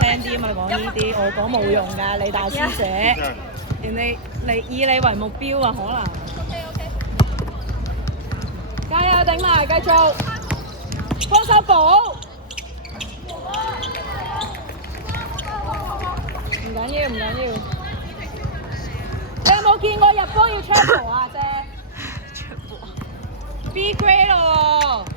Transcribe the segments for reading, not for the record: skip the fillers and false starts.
聲啲嘛，講呢啲，我講冇用㗎，你大師姐，人哋以你為目標啊，可能。加油頂埋，繼續，幫手補。唔緊要，唔緊要。你有冇見過入波要 travel 啊，姐？B grade 咯喎。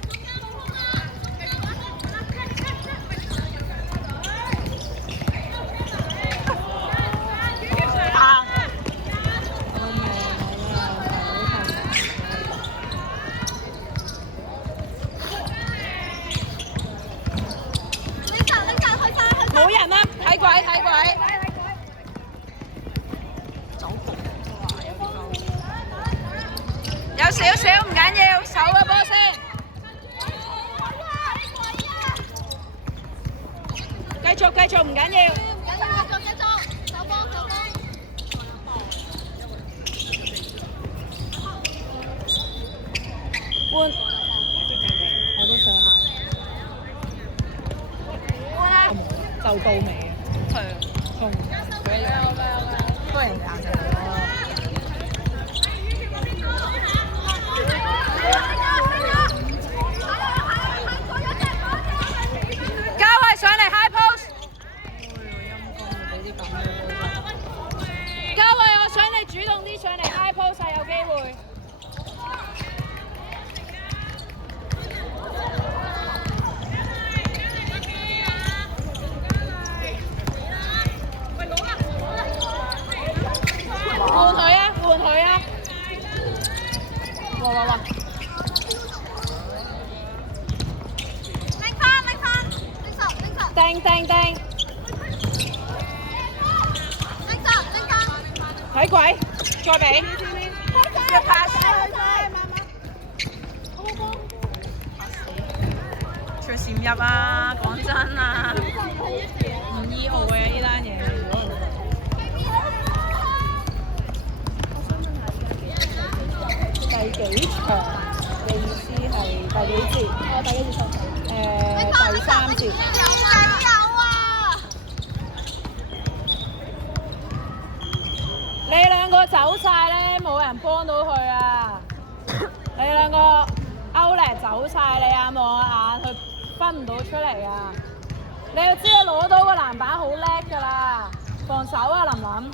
冇人啦，睇鬼睇鬼。有少少唔緊要，守個波先。繼續繼續唔緊要。守波。換，我都想下。就到尾啊！係啊，仲咩都係人哋硬淨咯。嘉慧上嚟 high post。陰公俾啲咁嘅。嘉慧，我想你主動啲上嚟 high post 係有機會。哇！拎翻！掟！睇鬼！再俾！一 pass！ 出閃入啊！講真啊，唔意外嘅呢單嘢。第幾場嘅意思係第幾節？第幾節賽？第3節。你兩個走晒咧，冇人幫到佢啊！你兩個歐力走晒，你眼望眼，佢分唔到出嚟啊！你要知道攞到個籃板好叻㗎啦，防守啊，琳琳，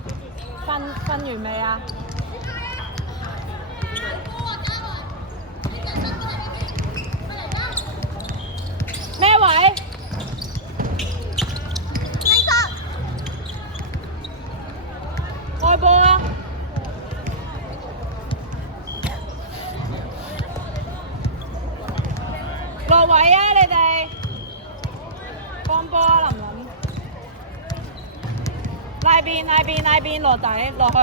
瞓完未啊？咩位？開波啦！落位啊！你哋幫波啊，琳琳。拉邊落底落去。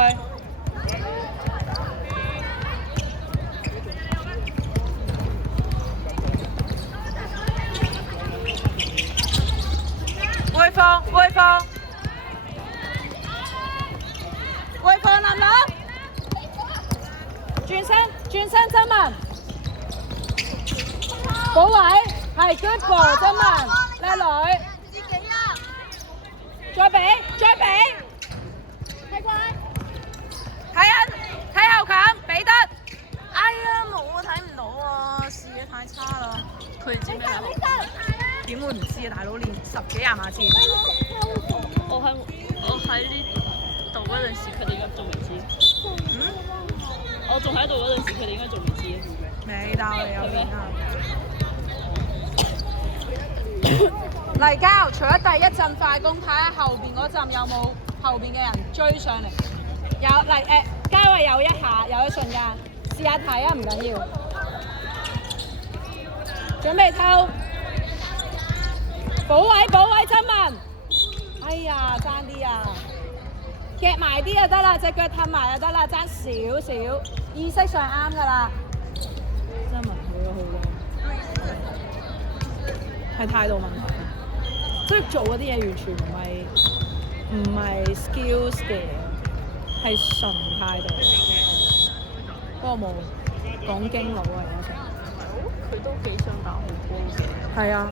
回放琳琳，轉身曾文，補位係 good ball 曾文，叻女，再俾，睇怪，睇後強，俾得，哎呀冇啊，睇唔到啊，視野太差啦，佢知咩啊？點會唔知啊？大佬練10幾20碼次。我喺呢度嗰陣時，佢哋應該仲未知。我仲喺度嗰陣時，佢哋應該仲未知。未到你有面啊！黎膠，除咗第一陣快攻，睇下後邊嗰陣有冇後邊嘅人追上嚟。有嘉慧有一下，有一瞬間，試下睇啊，唔緊要。準備偷。補位，曾文。哎呀，爭啲啊！夾埋啲就得啦，隻腳褪埋就得啦，爭少少，意識上啱噶啦。曾文好咗好多，係態度問題，即係做嗰啲嘢完全唔係 skills 嘅，係純態度。不過冇講經佬啊，而家佢都幾想打好波嘅。係啊。